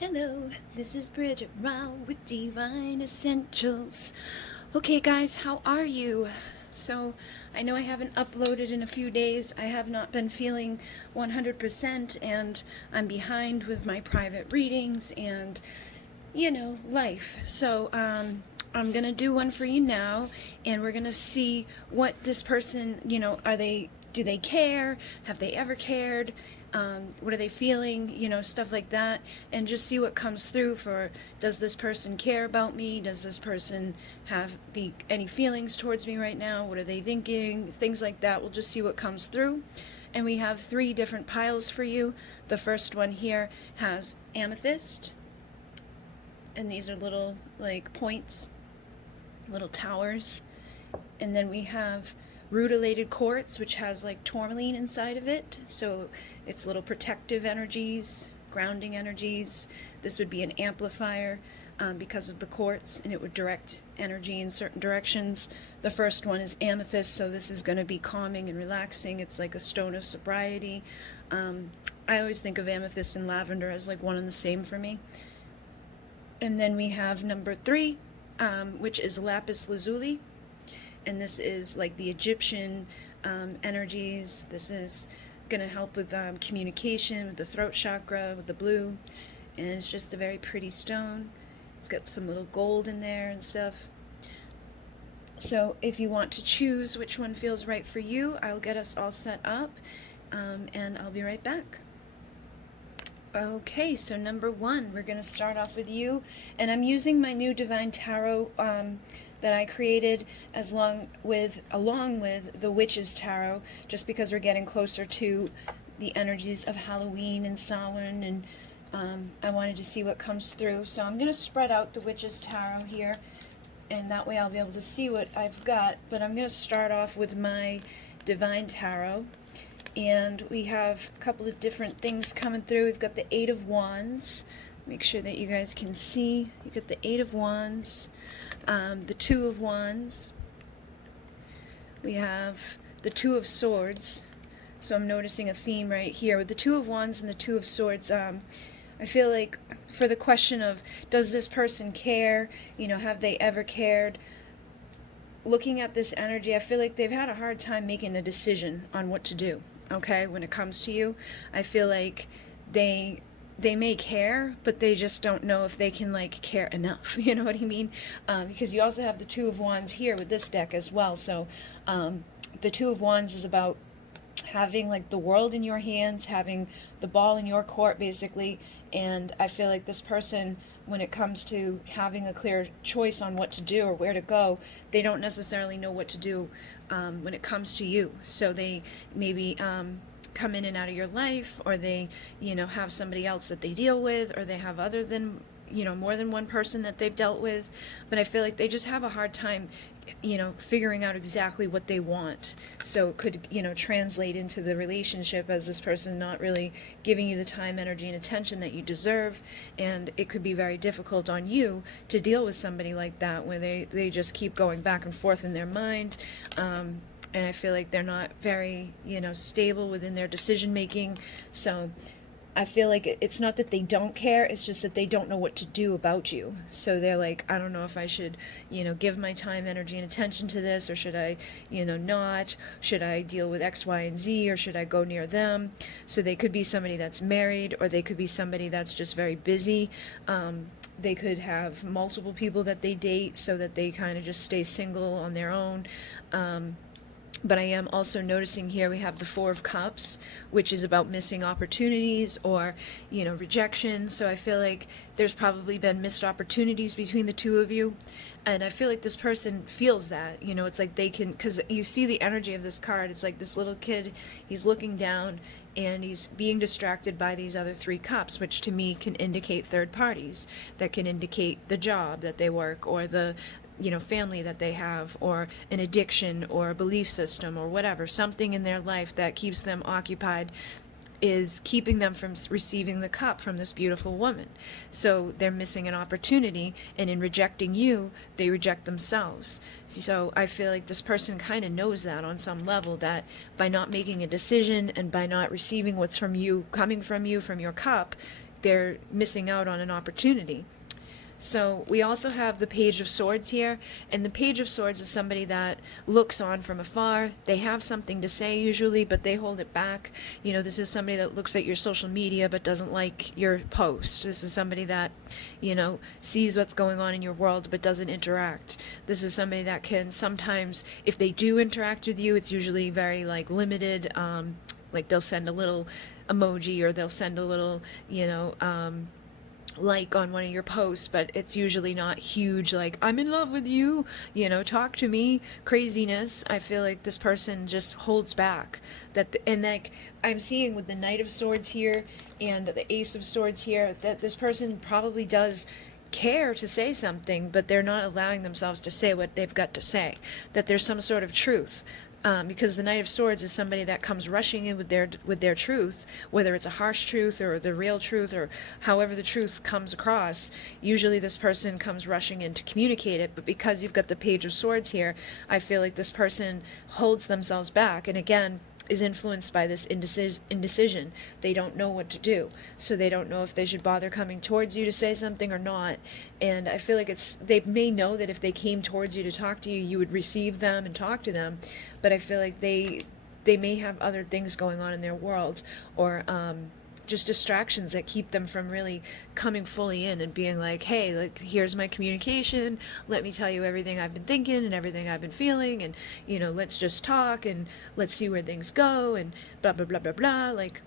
Hello, this is Bridget Rao with Divine Essentials. Okay, guys, how are you? So, I know I haven't uploaded in a few days. I have not been feeling 100%, and I'm behind with my private readings and, life. So, I'm gonna do one for you now, and we're gonna see what this person, do they care? Have they ever cared? What are they feeling? Stuff like that, and just see what comes through for, does this person care about me? Does this person have any feelings towards me right now? What are they thinking? Things like that. We'll just see what comes through. And we have 3 different piles for you. The first one here has amethyst, and these are little like points, little towers. And then we have rutilated quartz, which has like tourmaline inside of it, so it's little protective energies, grounding energies. This would be an amplifier because of the quartz, and it would direct energy in certain directions. The first one is amethyst, so this is going to be calming and relaxing. It's like a stone of sobriety. I always think of amethyst and lavender as like one and the same for me. And then we have number 3, which is lapis lazuli, and this is like the Egyptian energies. This is going to help with communication, with the throat chakra, with the blue, and it's just a very pretty stone. It's got some little gold in there and stuff. So if you want to choose which one feels right for you, I'll get us all set up, and I'll be right back. Okay, so number 1, we're going to start off with you, and I'm using my new Divine Tarot that I created along with the Witch's Tarot, just because we're getting closer to the energies of Halloween and Samhain, and I wanted to see what comes through. So I'm going to spread out the Witch's Tarot here, and that way I'll be able to see what I've got. But I'm going to start off with my Divine Tarot, and we have a couple of different things coming through. We've got the 8 of Wands. Make sure that you guys can see. You got the 8 of Wands, the 2 of Wands. We have the 2 of Swords. So I'm noticing a theme right here with the 2 of Wands and the 2 of Swords. I feel like for the question of, does this person care? Have they ever cared? Looking at this energy, I feel like they've had a hard time making a decision on what to do. Okay, when it comes to you, I feel like they may care, but they just don't know if they can care enough. You know what I mean? Because you also have the 2 of Wands here with this deck as well. So the 2 of Wands is about having the world in your hands, having the ball in your court, basically. And I feel like this person, when it comes to having a clear choice on what to do or where to go, they don't necessarily know what to do when it comes to you. So they maybe come in and out of your life, or they have somebody else that they deal with, or they have more than one person that they've dealt with. But I feel like they just have a hard time figuring out exactly what they want. So it could translate into the relationship as this person not really giving you the time, energy, and attention that you deserve. And it could be very difficult on you to deal with somebody like that, where they just keep going back and forth in their mind. And I feel like they're not very stable within their decision making. So I feel like it's not that they don't care, it's just that they don't know what to do about you. So they're like, I don't know if I should, give my time, energy, and attention to this, or should I, not? Should I deal with X, Y, and Z, or should I go near them? So they could be somebody that's married, or they could be somebody that's just very busy. They could have multiple people that they date, so that they kind of just stay single on their own. But I am also noticing here we have the 4 of Cups, which is about missing opportunities or, rejection. So I feel like there's probably been missed opportunities between the 2 of you. And I feel like this person feels that, it's like they can, because you see the energy of this card. It's like this little kid, he's looking down and he's being distracted by these other 3 cups, which to me can indicate third parties, that can indicate the job that they work, or the family that they have, or an addiction, or a belief system, or whatever. Something in their life that keeps them occupied is keeping them from receiving the cup from this beautiful woman. So they're missing an opportunity, and in rejecting you, they reject themselves. So I feel like this person kind of knows that on some level, that by not making a decision and by not receiving what's from you, coming from you, from your cup, they're missing out on an opportunity. So we also have the Page of Swords here, and the Page of Swords is somebody that looks on from afar. They have something to say usually, but they hold it back. You know, this is somebody that looks at your social media but doesn't like your post. This is somebody that, you know, sees what's going on in your world but doesn't interact. This is somebody that can sometimes, if they do interact with you, it's usually very like limited. Like they'll send a little emoji, or they'll send a little, you know, like on one of your posts, but it's usually not huge, like, I'm in love with you, you know, talk to me, craziness. I feel like this person just holds back. And like, I'm seeing with the Knight of Swords here and the Ace of Swords here, that this person probably does care to say something, but they're not allowing themselves to say what they've got to say, that there's some sort of truth. Because the Knight of Swords is somebody that comes rushing in with their truth, whether it's a harsh truth or the real truth, or however the truth comes across. Usually this person comes rushing in to communicate it, but because you've got the Page of Swords here, I feel like this person holds themselves back, and again, is influenced by this indecision. They don't know what to do, so they don't know if they should bother coming towards you to say something or not. And I feel like they may know that if they came towards you to talk to you, you would receive them and talk to them, but I feel like they may have other things going on in their world, or just distractions that keep them from really coming fully in and being like, hey, like, here's my communication, let me tell you everything I've been thinking and everything I've been feeling, and, you know, let's just talk and let's see where things go, and blah blah blah blah blah. Like,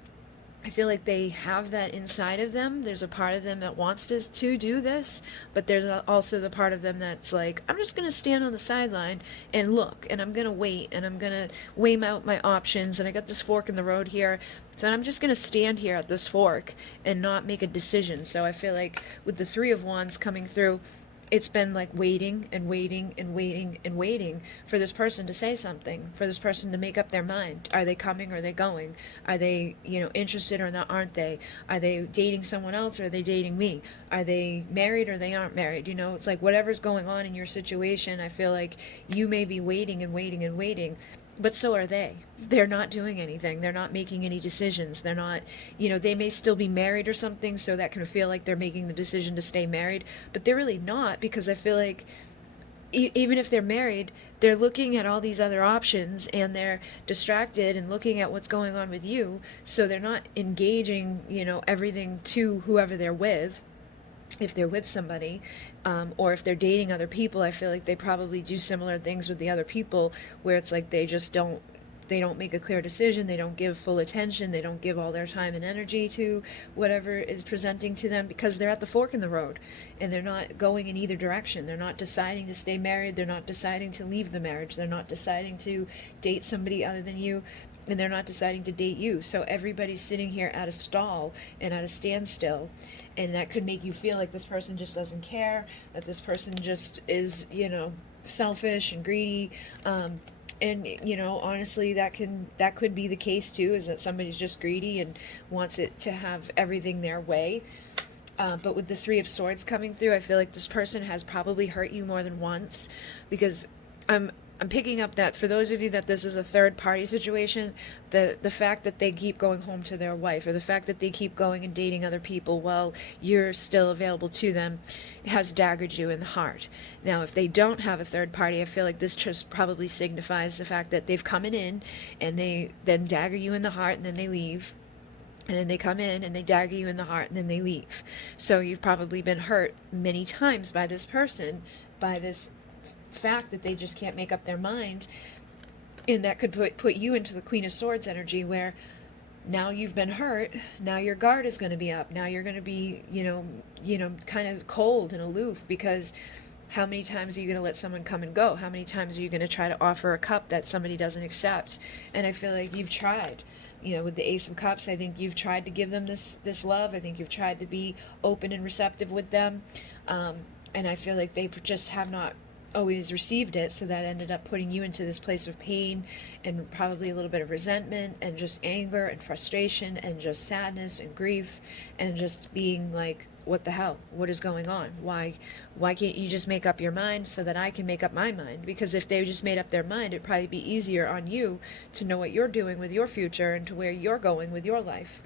I feel like they have that inside of them. There's a part of them that wants to do this, but there's also the part of them that's like, I'm just going to stand on the sideline and look, and I'm going to wait, and I'm going to weigh out my options, and I got this fork in the road here, so I'm just going to stand here at this fork and not make a decision. So I feel like with the Three of Wands coming through, it's been like waiting and waiting and waiting and waiting for this person to say something, for this person to make up their mind. Are they coming or are they going? Are they, you know, interested or not, aren't they? Are they dating someone else or are they dating me? Are they married or they aren't married? You know, it's like whatever's going on in your situation, I feel like you may be waiting and waiting and waiting, but so are they. They're not doing anything. They're not making any decisions. They're not, you know, they may still be married or something, so that can feel like they're making the decision to stay married, but they're really not, because I feel like even if they're married, they're looking at all these other options and they're distracted and looking at what's going on with you, so they're not engaging, you know, everything to whoever they're with. If they're with somebody, or if they're dating other people, I feel like they probably do similar things with the other people, where it's like they just don't make a clear decision, they don't give full attention, they don't give all their time and energy to whatever is presenting to them, because they're at the fork in the road and they're not going in either direction. They're not deciding to stay married, they're not deciding to leave the marriage, they're not deciding to date somebody other than you, and they're not deciding to date you. So everybody's sitting here at a stall and at a standstill, and that could make you feel like this person just doesn't care, that this person just is, you know, selfish and greedy. And, you know, honestly, that could be the case too, is that somebody's just greedy and wants it to have everything their way. But with the Three of Swords coming through, I feel like this person has probably hurt you more than once, because I'm picking up that for those of you that this is a third party situation, the fact that they keep going home to their wife, or the fact that they keep going and dating other people while you're still available to them, has daggered you in the heart. Now, if they don't have a third party, I feel like this just probably signifies the fact that they've come in and they then dagger you in the heart and then they leave. And then they come in and they dagger you in the heart and then they leave. So you've probably been hurt many times by this person, by this fact that they just can't make up their mind, and that could put you into the Queen of Swords energy, where now you've been hurt, now your guard is going to be up, now you're going to be, you know, kind of cold and aloof, because how many times are you going to let someone come and go? How many times are you going to try to offer a cup that somebody doesn't accept? And I feel like you've tried. You know, with the Ace of Cups, I think you've tried to give them this love. I think you've tried to be open and receptive with them, and I feel like they just have not always received it, so that ended up putting you into this place of pain and probably a little bit of resentment and just anger and frustration and just sadness and grief, and just being like, what the hell, what is going on? Why can't you just make up your mind so that I can make up my mind? Because if they just made up their mind, it'd probably be easier on you to know what you're doing with your future and to where you're going with your life.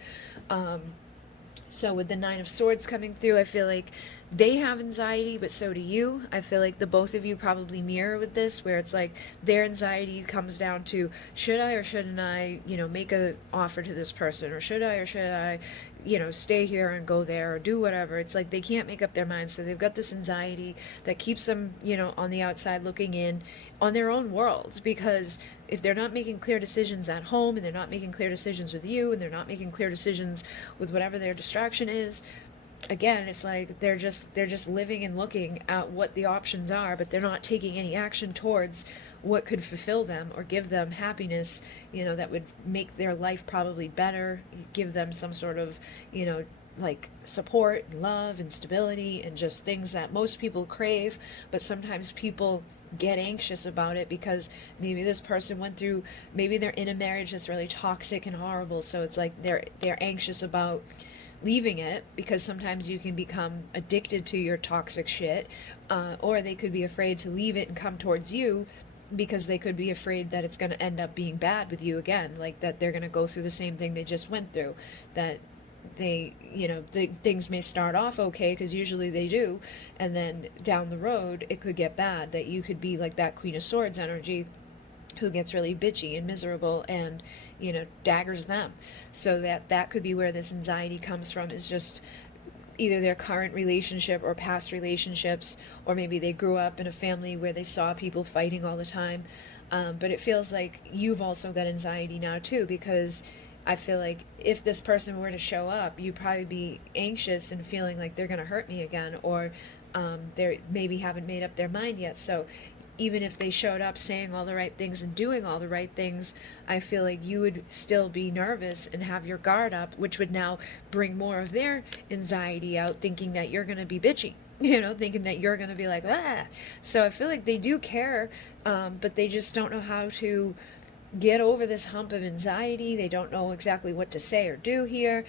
So with the Nine of Swords coming through, I feel like they have anxiety, but so do you. I feel like the both of you probably mirror with this, where it's like their anxiety comes down to, should I or shouldn't I, make a offer to this person, or should I or should I, stay here and go there or do whatever. It's like they can't make up their minds, so they've got this anxiety that keeps them, on the outside looking in on their own world, because if they're not making clear decisions at home, and they're not making clear decisions with you, and they're not making clear decisions with whatever their distraction is, again, it's like they're just living and looking at what the options are, but they're not taking any action towards what could fulfill them or give them happiness, that would make their life probably better, give them some sort of, like support and love and stability, and just things that most people crave. But sometimes people get anxious about it because maybe this person went through, maybe they're in a marriage that's really toxic and horrible, so it's like they're anxious about leaving it, because sometimes you can become addicted to your toxic shit, or they could be afraid to leave it and come towards you because they could be afraid that it's going to end up being bad with you again, like that they're going to go through the same thing they just went through, that the things may start off okay, because usually they do, and then down the road it could get bad, that you could be like that Queen of Swords energy who gets really bitchy and miserable and daggers them. So that could be where this anxiety comes from, is just either their current relationship or past relationships, or maybe they grew up in a family where they saw people fighting all the time. But it feels like you've also got anxiety now too, because I feel like if this person were to show up, you'd probably be anxious and feeling like they're going to hurt me again, or they maybe haven't made up their mind yet. So even if they showed up saying all the right things and doing all the right things, I feel like you would still be nervous and have your guard up, which would now bring more of their anxiety out, thinking that you're going to be bitchy, thinking that you're going to be like, ah. So I feel like they do care, but they just don't know how to get over this hump of anxiety. They don't know exactly what to say or do here.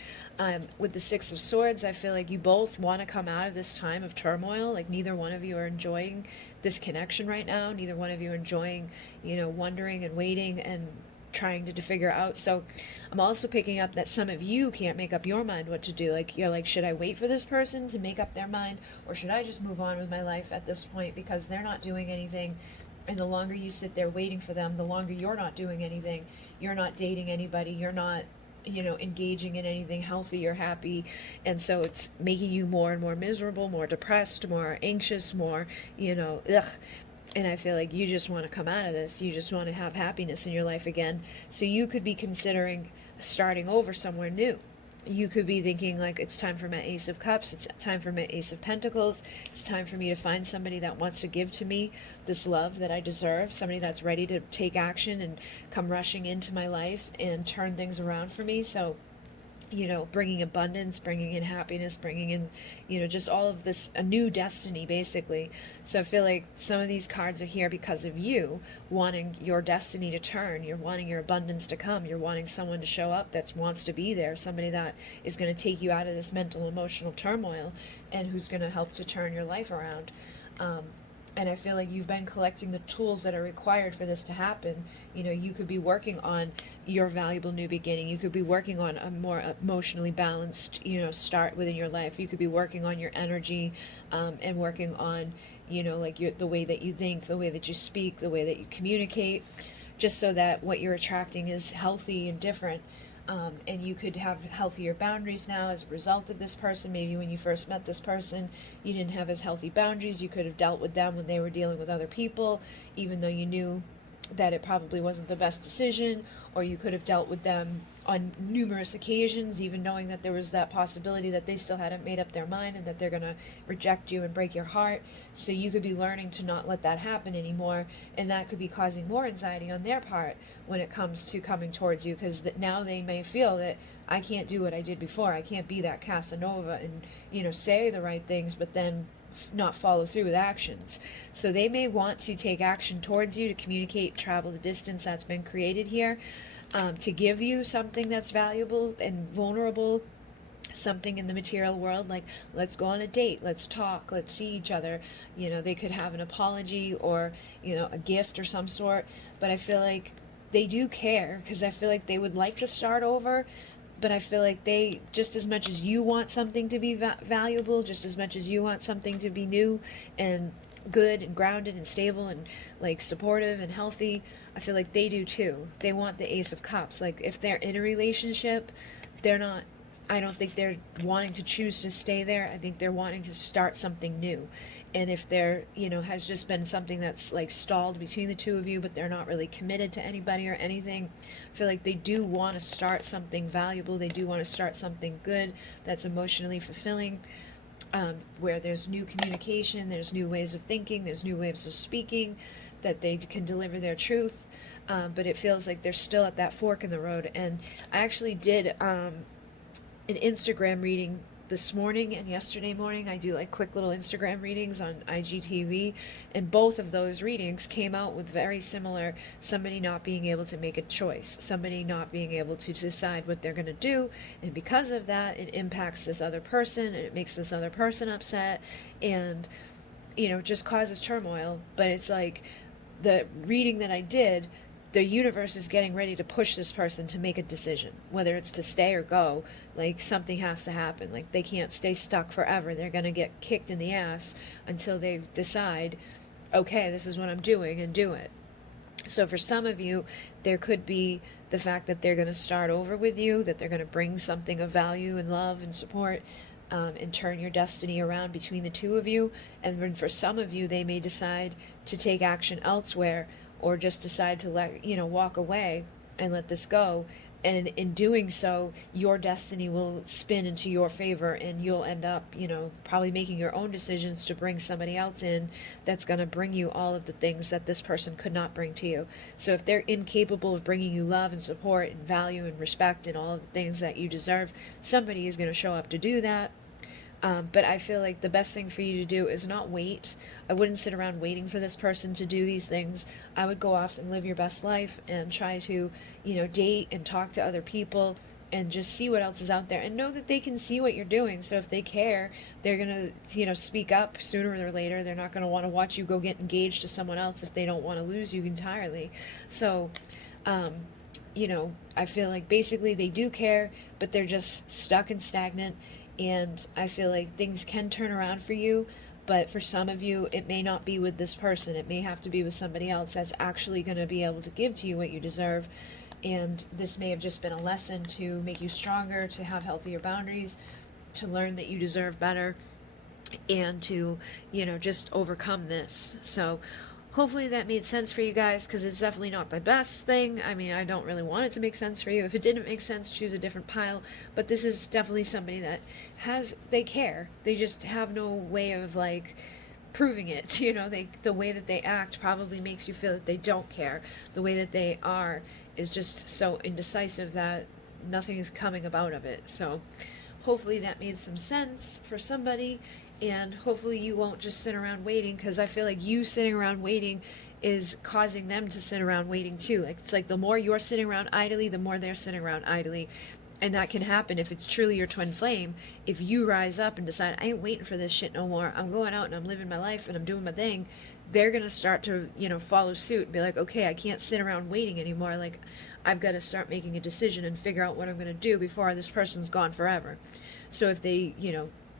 With the Six of Swords, I feel like you both want to come out of this time of turmoil. Like neither one of you are enjoying this connection right now. Neither one of you are enjoying, wondering and waiting and trying to figure out. So I'm also picking up that some of you can't make up your mind what to do. Like you're like, should I wait for this person to make up their mind, or should I just move on with my life at this point, because they're not doing anything? And the longer you sit there waiting for them, the longer you're not doing anything. You're not dating anybody. You're not, engaging in anything healthy or happy. And so it's making you more and more miserable, more depressed, more anxious, more, ugh. And I feel like you just want to come out of this. You just want to have happiness in your life again. So you could be considering starting over somewhere new. You could be thinking like, it's time for my Ace of Cups, it's time for my Ace of Pentacles, it's time for me to find somebody that wants to give to me this love that I deserve, somebody that's ready to take action and come rushing into my life and turn things around for me. So bringing abundance, bringing in happiness, bringing in, just all of this, a new destiny, basically. So I feel like some of these cards are here because of you wanting your destiny to turn. You're wanting your abundance to come. You're wanting someone to show up that wants to be there, somebody that is going to take you out of this mental, emotional turmoil, and who's going to help to turn your life around. And I feel like you've been collecting the tools that are required for this to happen. You could be working on your valuable new beginning. You could be working on a more emotionally balanced, start within your life. You could be working on your energy, and working on, like the way that you think, the way that you speak, the way that you communicate, just so that what you're attracting is healthy and different. And you could have healthier boundaries now as a result of this person. Maybe when you first met this person, you didn't have as healthy boundaries. You could have dealt with them when they were dealing with other people, even though you knew that it probably wasn't the best decision. Or you could have dealt with them on numerous occasions, even knowing that there was that possibility that they still hadn't made up their mind and that they're going to reject you and break your heart. So you could be learning to not let that happen anymore, and that could be causing more anxiety on their part when it comes to coming towards you, because now they may feel that I can't do what I did before. I can't be that Casanova and, say the right things, but then not follow through with actions. So they may want to take action towards you, to communicate, travel the distance that's been created here, to give you something that's valuable and vulnerable, something in the material world, like let's go on a date, let's talk, let's see each other. They could have an apology or, a gift or some sort. But I feel like they do care, because I feel like they would like to start over, but I feel like they, just as much as you want something to be valuable, just as much as you want something to be new and good and grounded and stable and like supportive and healthy, I feel like they do too. They want the Ace of Cups. Like if they're in a relationship, they're not, I don't think they're wanting to choose to stay there. I think they're wanting to start something new. And if there, has just been something that's like stalled between the two of you, but they're not really committed to anybody or anything, I feel like they do want to start something valuable. They do want to start something good that's emotionally fulfilling, where there's new communication, there's new ways of thinking, there's new ways of speaking, that they can deliver their truth. But it feels like they're still at that fork in the road. And I actually did an Instagram reading this morning and yesterday morning. I do like quick little Instagram readings on IGTV, and both of those readings came out with very similar: somebody not being able to make a choice, somebody not being able to decide what they're going to do, and because of that it impacts this other person, and it makes this other person upset, and just causes turmoil. But it's like the reading that I did, the universe is getting ready to push this person to make a decision, whether it's to stay or go. Like something has to happen. Like they can't stay stuck forever. They're going to get kicked in the ass until they decide, okay, this is what I'm doing, and do it. So for some of you, there could be the fact that they're going to start over with you, that they're going to bring something of value and love and support, and turn your destiny around between the two of you. And then for some of you, they may decide to take action elsewhere, or just decide to walk away and let this go. And in doing so, your destiny will spin into your favor, and you'll end up, probably making your own decisions to bring somebody else in that's going to bring you all of the things that this person could not bring to you. So if they're incapable of bringing you love and support and value and respect and all of the things that you deserve, somebody is going to show up to do that. But I feel like the best thing for you to do is not wait. I wouldn't sit around waiting for this person to do these things. I would go off and live your best life and try to, date and talk to other people and just see what else is out there, and know that they can see what you're doing. So if they care, they're going to, speak up sooner or later. They're not going to want to watch you go get engaged to someone else if they don't want to lose you entirely. So, I feel like basically they do care, but they're just stuck and stagnant. And I feel like things can turn around for you, but for some of you, it may not be with this person. It may have to be with somebody else that's actually going to be able to give to you what you deserve. And this may have just been a lesson to make you stronger, to have healthier boundaries, to learn that you deserve better, and to, just overcome this. So hopefully that made sense for you guys, because it's definitely not the best thing. I mean, I don't really want it to make sense for you. If it didn't make sense, choose a different pile. But this is definitely somebody that they care. They just have no way of proving it. The way that they act probably makes you feel that they don't care. The way that they are is just so indecisive that nothing is coming about of it. So hopefully that made some sense for somebody. And hopefully you won't just sit around waiting, because I feel like you sitting around waiting is causing them to sit around waiting too. It's like the more you're sitting around idly, the more they're sitting around idly. And that can happen if it's truly your twin flame. If you rise up and decide, I ain't waiting for this shit no more, I'm going out and I'm living my life and I'm doing my thing, they're going to start to, follow suit and be like, okay, I can't sit around waiting anymore. Like, I've got to start making a decision and figure out what I'm going to do before this person's gone forever. So if they,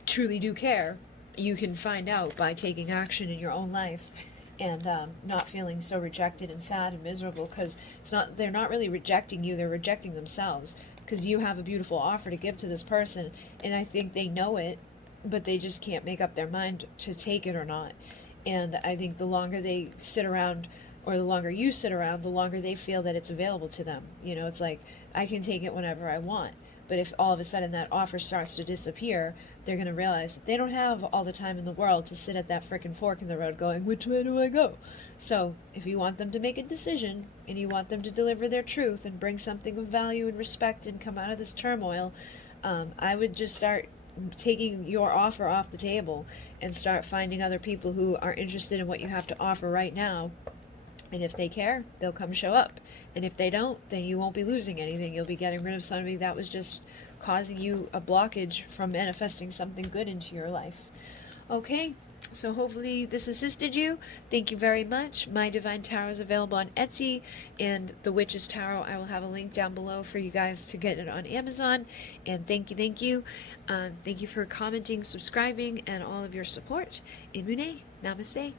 truly do care, you can find out by taking action in your own life, and not feeling so rejected and sad and miserable, because they're not really rejecting you, they're rejecting themselves, because you have a beautiful offer to give to this person, and I think they know it, but they just can't make up their mind to take it or not. And I think the longer they sit around, or the longer you sit around, the longer they feel that it's available to them. It's like, I can take it whenever I want. But if all of a sudden that offer starts to disappear, they're going to realize that they don't have all the time in the world to sit at that frickin' fork in the road going, which way do I go? So if you want them to make a decision, and you want them to deliver their truth and bring something of value and respect and come out of this turmoil, I would just start taking your offer off the table and start finding other people who are interested in what you have to offer right now. And if they care, they'll come show up. And if they don't, then you won't be losing anything. You'll be getting rid of somebody that was just causing you a blockage from manifesting something good into your life. Okay, So hopefully this assisted you. Thank you very much. My Divine Tarot is available on Etsy, and the Witch's Tarot, I will have a link down below for you guys to get it on Amazon. And thank you, thank you. Thank you for commenting, subscribing, and all of your support. In MUNAY, namaste.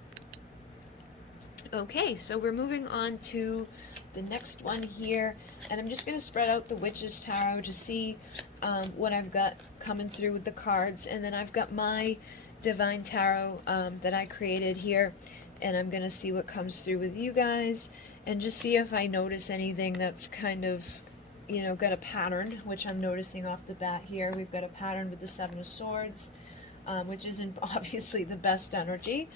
Okay, so we're moving on to the next one here, and I'm just going to spread out the Witch's Tarot to see what I've got coming through with the cards, and then I've got my Divine Tarot that I created here, and I'm going to see what comes through with you guys, and just see if I notice anything that's kind of, you know, got a pattern, which I'm noticing off the bat here. We've got a pattern with the Seven of Swords, which isn't obviously the best energy.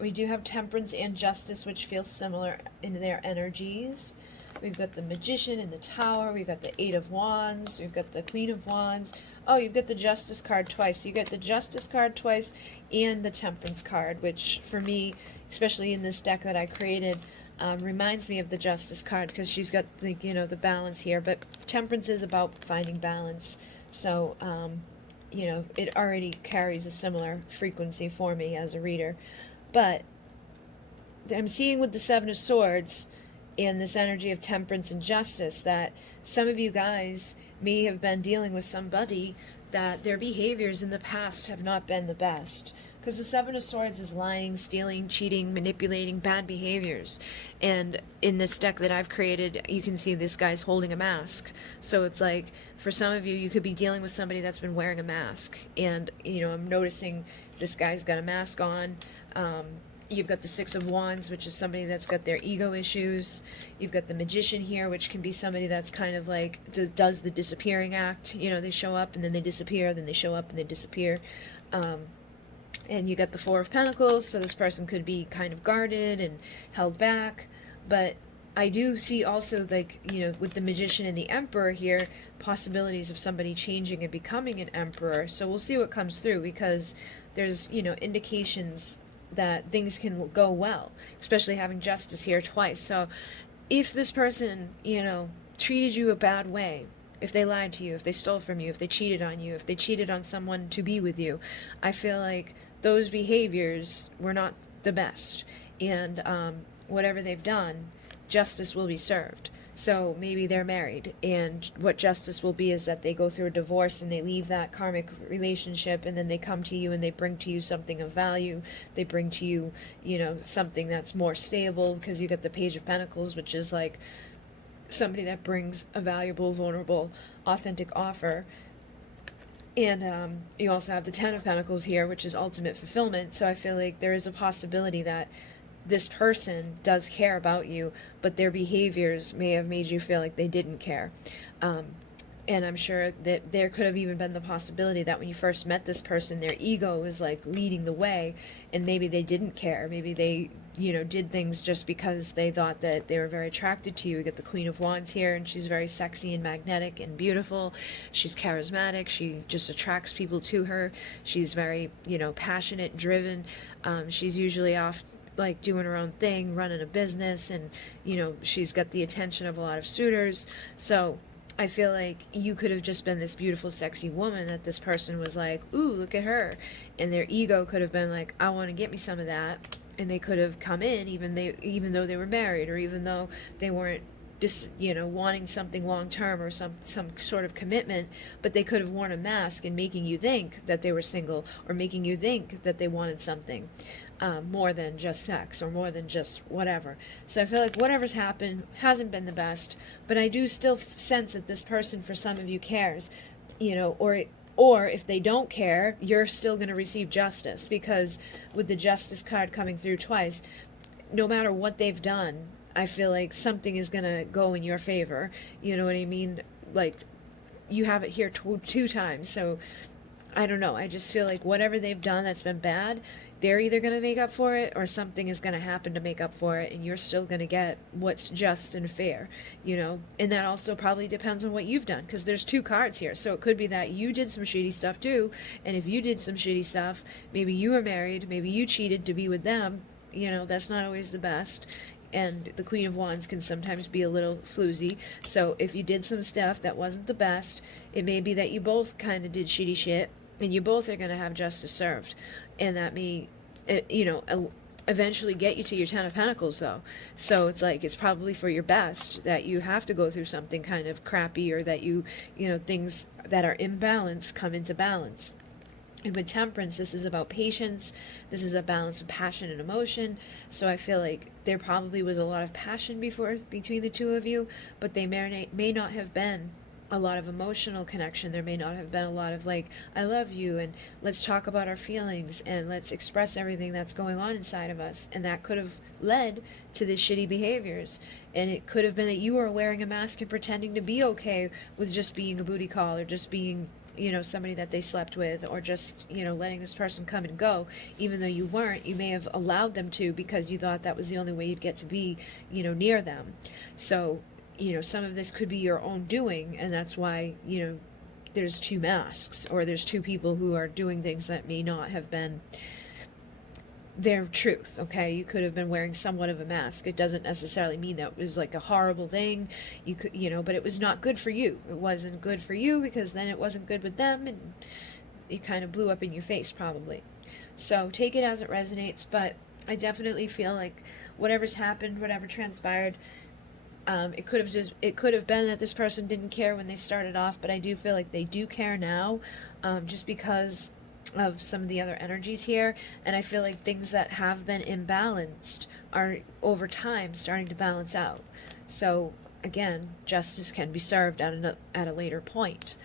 We do have Temperance and Justice, which feel similar in their energies. We've got the Magician in the Tower. We've got the Eight of Wands. We've got the Queen of Wands. Oh, you've got the Justice card twice. So you get the Justice card twice and the Temperance card, which for me, especially in this deck that I created, reminds me of the Justice card because she's got the, you know, the balance here. But Temperance is about finding balance. So, you know, it already carries a similar frequency for me as a reader. But I'm seeing with the Seven of Swords and this energy of temperance and justice that some of you guys may have been dealing with somebody that their behaviors in the past have not been the best. Because the Seven of Swords is lying, stealing, cheating, manipulating, bad behaviors. And in this deck that I've created, you can see this guy's holding a mask. So it's like, for some of you, you could be dealing with somebody that's been wearing a mask. And, you know, I'm noticing this guy's got a mask on. You've got the Six of Wands, which is somebody that's got their ego issues. You've got the Magician here, which can be somebody that's kind of like does the disappearing act. You know, they show up and then they disappear, then they show up and they disappear. And you got the Four of Pentacles, so this person could be kind of guarded and held back. But I do see also, like, you know, with the Magician and the Emperor here, possibilities of somebody changing and becoming an Emperor. So we'll see what comes through, because there's, you know, indications that things can go well, especially having Justice here twice. So if this person, you know, treated you a bad way, if they lied to you, if they stole from you, if they cheated on you, if they cheated on someone to be with you, I feel like those behaviors were not the best. And whatever they've done, justice will be served. So maybe they're married, and what justice will be is that they go through a divorce and they leave that karmic relationship, and then they come to you and they bring to you something of value. They bring to you, you know, something that's more stable, because you get the Page of Pentacles, which is like somebody that brings a valuable, vulnerable, authentic offer. And you also have the Ten of Pentacles here, which is ultimate fulfillment. So I feel like there is a possibility that this person does care about you, but their behaviors may have made you feel like they didn't care. And I'm sure that there could have even been the possibility that when you first met this person, their ego was like leading the way, and maybe they didn't care. Maybe they, you know, did things just because they thought that they were very attracted to you. You get the Queen of Wands here, and she's very sexy and magnetic and beautiful. She's charismatic. She just attracts people to her. She's very, you know, passionate, driven. She's usually off like doing her own thing, running a business, and, you know, she's got the attention of a lot of suitors. So I feel like you could have just been this beautiful, sexy woman that this person was like, ooh, look at her. And their ego could have been like, I want to get me some of that. And they could have come in even though they were married, or even though they weren't just, you know, wanting something long term or some sort of commitment, but they could have worn a mask and making you think that they were single, or making you think that they wanted something more than just sex, or more than just whatever. So I feel like whatever's happened hasn't been the best, but I do still sense that this person, for some of you, cares, you know, or if they don't care, you're still going to receive justice, because with the Justice card coming through twice, no matter what they've done, I feel like something is going to go in your favor. You know what I mean? Like, you have it here two times. So I don't know. I just feel like whatever they've done that's been bad, they're either going to make up for it, or something is going to happen to make up for it, and you're still going to get what's just and fair, you know? And that also probably depends on what you've done, because there's two cards here. So it could be that you did some shitty stuff too, and if you did some shitty stuff, maybe you were married, maybe you cheated to be with them, you know, that's not always the best. And the Queen of Wands can sometimes be a little floozy. So if you did some stuff that wasn't the best, it may be that you both kind of did shitty shit, and you both are going to have justice served, and that may, eventually get you to your 10 of Pentacles, though. So it's like, it's probably for your best that you have to go through something kind of crappy, or that things that are imbalanced come into balance. And with Temperance, this is about patience. This is a balance of passion and emotion. So I feel like there probably was a lot of passion between the two of you, but they may not have been a lot of emotional connection. There may not have been a lot of like, I love you, and let's talk about our feelings, and let's express everything that's going on inside of us. And that could have led to the shitty behaviors. And it could have been that you were wearing a mask and pretending to be okay with just being a booty call, or just being somebody that they slept with, or just, letting this person come and go, even though you weren't. You may have allowed them to, because you thought that was the only way you'd get to be, near them. So, some of this could be your own doing, and that's why, there's two masks, or there's two people who are doing things that may not have been their truth. Okay, you could have been wearing somewhat of a mask. It doesn't necessarily mean that it was like a horrible thing. You could, but it was not good for you. It wasn't good for you, because then it wasn't good with them, and it kind of blew up in your face probably. So take it as it resonates, but I definitely feel like whatever's happened, whatever transpired, it could have been that this person didn't care when they started off, but I do feel like they do care now, just because of some of the other energies here. And I feel like things that have been imbalanced are over time starting to balance out. So again, justice can be served at a later point.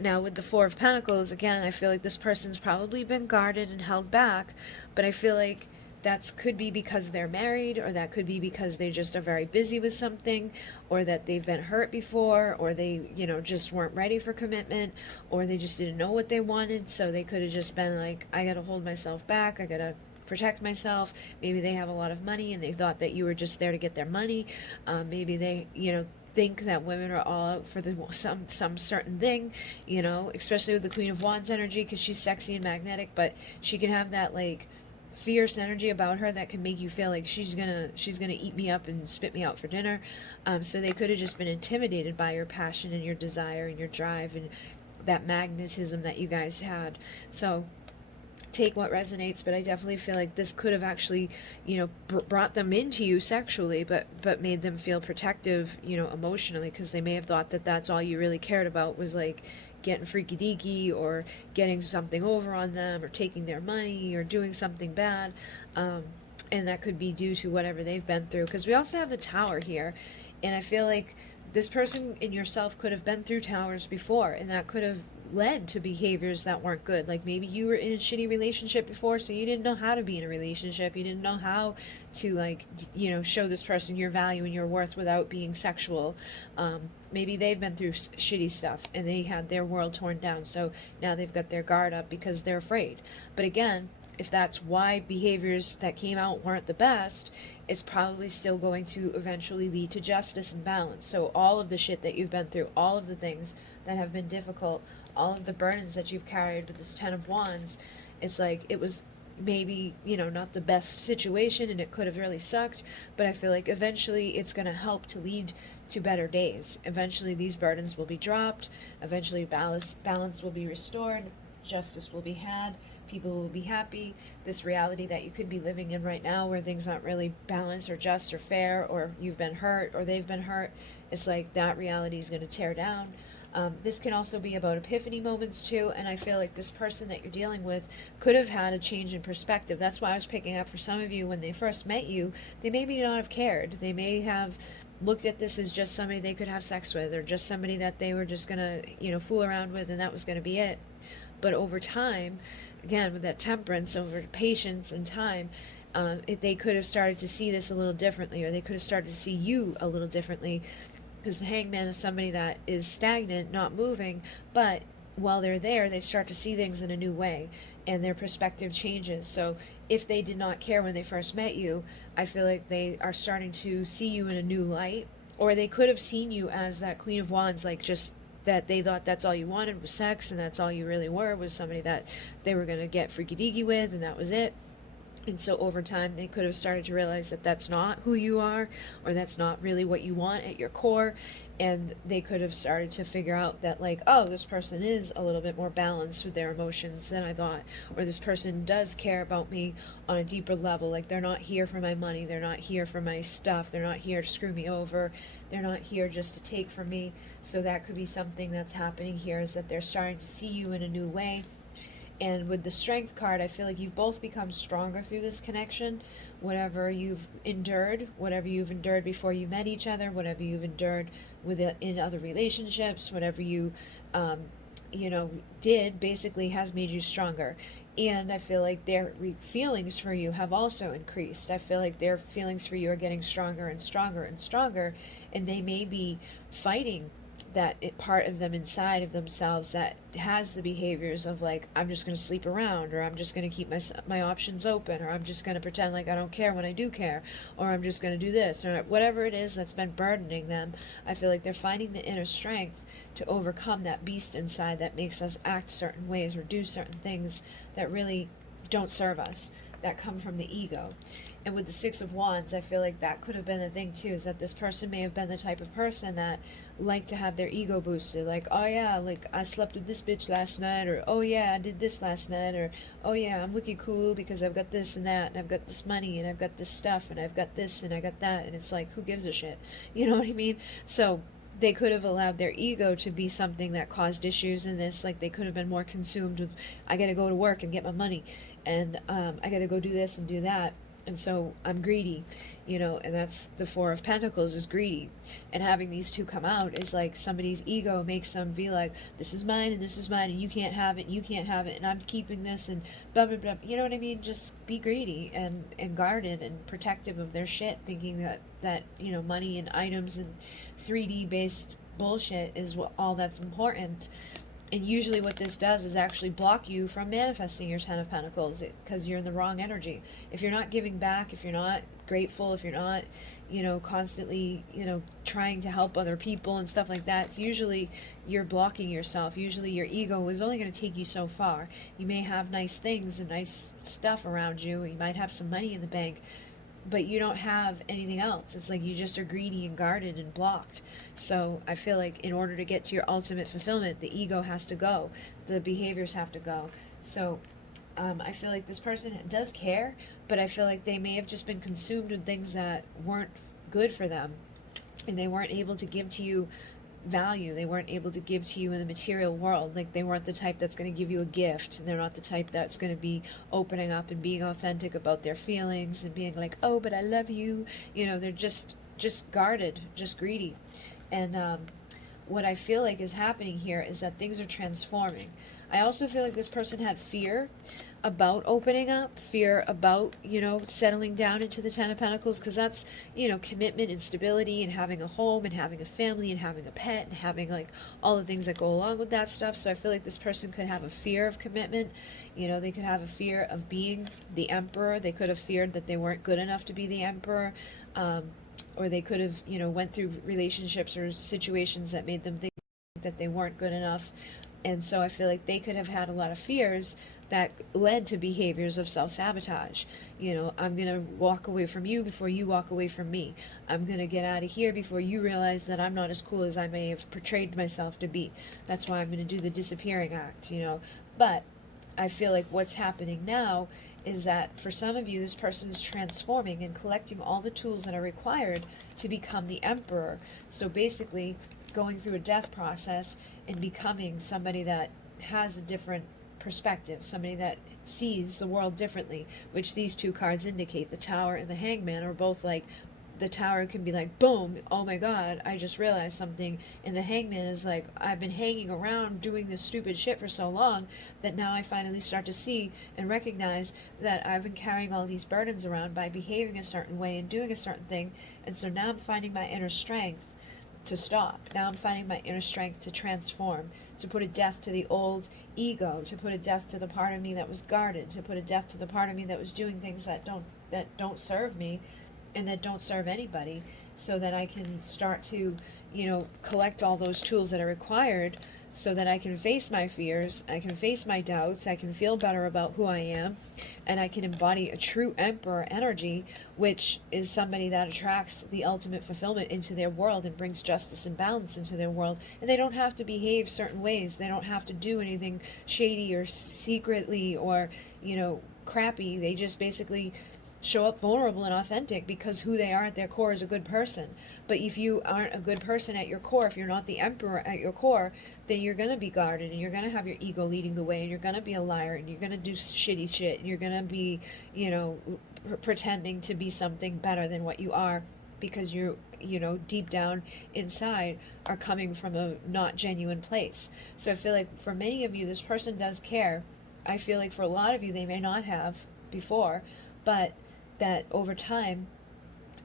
Now with the Four of Pentacles, again, I feel like this person's probably been guarded and held back, but I feel like that could be because they're married, or that could be because they just are very busy with something, or that they've been hurt before, or they, just weren't ready for commitment, or they just didn't know what they wanted. So they could have just been like, I gotta hold myself back, I gotta protect myself. Maybe they have a lot of money and they thought that you were just there to get their money. Maybe they, think that women are all out for some certain thing, especially with the Queen of Wands energy, because she's sexy and magnetic, but she can have that like fierce energy about her that can make you feel like she's gonna eat me up and spit me out for dinner. So they could have just been intimidated by your passion and your desire and your drive and that magnetism that you guys had. So take what resonates, but I definitely feel like this could have actually, brought them into you sexually, but made them feel protective, emotionally, because they may have thought that that's all you really cared about, was like getting freaky deaky, or getting something over on them, or taking their money, or doing something bad. And that could be due to whatever they've been through, because we also have the Tower here, and I feel like this person in yourself could have been through towers before, and that could have led to behaviors that weren't good. Like maybe you were in a shitty relationship before, so you didn't know how to be in a relationship. You didn't know how to show this person your value and your worth without being sexual. Maybe they've been through shitty stuff and they had their world torn down, so now they've got their guard up because they're afraid. But again, if that's why behaviors that came out weren't the best, it's probably still going to eventually lead to justice and balance. So all of the shit that you've been through, all of the things that have been difficult, all of the burdens that you've carried with this 10 of Wands, it's like it was maybe, not the best situation, and it could have really sucked, but I feel like eventually it's going to help to lead to better days. Eventually these burdens will be dropped, eventually balance will be restored, justice will be had, people will be happy. This reality that you could be living in right now, where things aren't really balanced or just or fair, or you've been hurt or they've been hurt, it's like that reality is going to tear down. This can also be about epiphany moments too, and I feel like this person that you're dealing with could have had a change in perspective. That's why I was picking up for some of you, when they first met you, they maybe not have cared. They may have looked at this as just somebody they could have sex with, or just somebody that they were just gonna, fool around with, and that was gonna be it. But over time, again, with that temperance, over patience and time, they could have started to see this a little differently, or they could have started to see you a little differently. Because the Hangman is somebody that is stagnant, not moving, but while they're there, they start to see things in a new way, and their perspective changes. So if they did not care when they first met you, I feel like they are starting to see you in a new light, or they could have seen you as that Queen of Wands, like just that they thought that's all you wanted was sex, and that's all you really were, was somebody that they were going to get freaky deaky with, and that was it. And so over time, they could have started to realize that that's not who you are, or that's not really what you want at your core. and they could have started to figure out that, like, oh, this person is a little bit more balanced with their emotions than I thought, or this person does care about me on a deeper level. Like, they're not here for my money, they're not here for my stuff, they're not here to screw me over, they're not here just to take from me. So that could be something that's happening here, is that they're starting to see you in a new way. And with the Strength card, I feel like you've both become stronger through this connection. Whatever you've endured before you met each other, whatever you've endured in other relationships, whatever you, did, basically has made you stronger. And I feel like their feelings for you have also increased. I feel like their feelings for you are getting stronger and stronger and stronger, and they may be fighting part of them inside of themselves that has the behaviors of, like, I'm just going to sleep around, or I'm just going to keep my options open, or I'm just going to pretend like I don't care when I do care, or I'm just going to do this, or whatever it is that's been burdening them. I feel like they're finding the inner strength to overcome that beast inside that makes us act certain ways or do certain things that really don't serve us, that come from the ego. And with the Six of Wands, I feel like that could have been a thing too, is that this person may have been the type of person that liked to have their ego boosted, like, oh yeah, like, I slept with this bitch last night, or oh yeah, I did this last night, or oh yeah, I'm wicked cool because I've got this and that, and I've got this money, and I've got this stuff, and I've got this and I got that, and it's like, who gives a shit? You know what I mean? So they could have allowed their ego to be something that caused issues in this. Like, they could have been more consumed with, I gotta go to work and get my money, and I gotta go do this and do that, and so I'm greedy, and that's the Four of Pentacles, is greedy. And having these two come out is like somebody's ego makes them be like, this is mine and this is mine, and you can't have it, and you can't have it, and I'm keeping this, and blah blah blah. You know what I mean? Just be greedy and guarded and protective of their shit, thinking that money and items and 3D based bullshit is all that's important. And usually what this does is actually block you from manifesting your Ten of Pentacles, because you're in the wrong energy. If you're not giving back, if you're not grateful, if you're not, constantly, trying to help other people and stuff like that, it's usually you're blocking yourself. Usually your ego is only going to take you so far. You may have nice things and nice stuff around you. You might have some money in the bank, but you don't have anything else. It's like you just are greedy and guarded and blocked. So I feel like in order to get to your ultimate fulfillment, the ego has to go. The behaviors have to go. So I feel like this person does care, but I feel like they may have just been consumed with things that weren't good for them, and they weren't able to give to you value. They weren't able to give to you in the material world. Like, they weren't the type that's going to give you a gift. They're not the type that's going to be opening up and being authentic about their feelings and being like, oh, but I love you. They're just guarded, just greedy. And what I feel like is happening here is that things are transforming. I also feel like this person had fear about opening up, fear about, settling down into the Ten of Pentacles, because that's, commitment and stability and having a home and having a family and having a pet and having, like, all the things that go along with that stuff. So I feel like this person could have a fear of commitment. They could have a fear of being the emperor. They could have feared that they weren't good enough to be the emperor. Or they could have, went through relationships or situations that made them think that they weren't good enough. And so I feel like they could have had a lot of fears that led to behaviors of self-sabotage. I'm going to walk away from you before you walk away from me. I'm going to get out of here before you realize that I'm not as cool as I may have portrayed myself to be. That's why I'm going to do the disappearing act, But I feel like what's happening now is that for some of you, this person is transforming and collecting all the tools that are required to become the emperor. So basically, going through a death process and becoming somebody that has a different perspective, somebody that sees the world differently, which these two cards indicate. The Tower and the Hangman are both like, the Tower can be like, boom, oh my god, I just realized something, and the Hangman is like, I've been hanging around doing this stupid shit for so long that now I finally start to see and recognize that I've been carrying all these burdens around by behaving a certain way and doing a certain thing, and so now I'm finding my inner strength to stop. Now I'm finding my inner strength to transform, to put a death to the old ego, to put a death to the part of me that was guarded, to put a death to the part of me that was doing things that don't serve me and that don't serve anybody, so that I can start to, collect all those tools that are required so that I can face my fears, I can face my doubts, I can feel better about who I am, and I can embody a true emperor energy, which is somebody that attracts the ultimate fulfillment into their world and brings justice and balance into their world. And they don't have to behave certain ways. They don't have to do anything shady or secretly or, crappy. They just basically show up vulnerable and authentic because who they are at their core is a good person. But if you aren't a good person at your core, if you're not the emperor at your core, then you're going to be guarded, and you're going to have your ego leading the way, and you're going to be a liar, and you're going to do shitty shit, and you're going to be, pretending to be something better than what you are, because you deep down inside are coming from a not genuine place. So I feel like for many of you, this person does care. I feel like for a lot of you, they may not have before, but that over time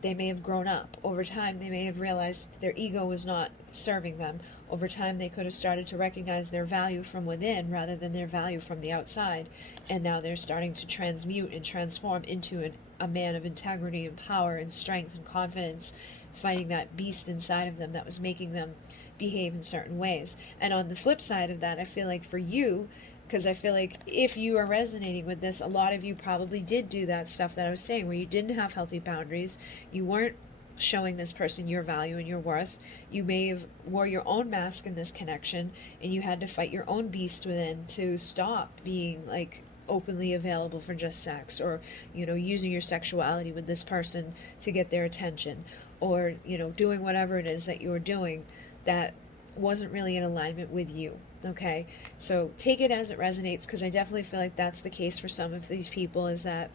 they may have grown up. Over time they may have realized their ego was not serving them. Over time they could have started to recognize their value from within rather than their value from the outside, and now they're starting to transmute and transform into a man of integrity and power and strength and confidence, fighting that beast inside of them that was making them behave in certain ways. And on the flip side of that, I feel like for you, because I feel like if you are resonating with this, a lot of you probably did do that stuff that I was saying, where you didn't have healthy boundaries, you weren't showing this person your value and your worth, you may have wore your own mask in this connection, and you had to fight your own beast within to stop being like openly available for just sex, or using your sexuality with this person to get their attention, or doing whatever it is that you were doing that wasn't really in alignment with you. Okay, so take it as it resonates, because I definitely feel like that's the case for some of these people, is that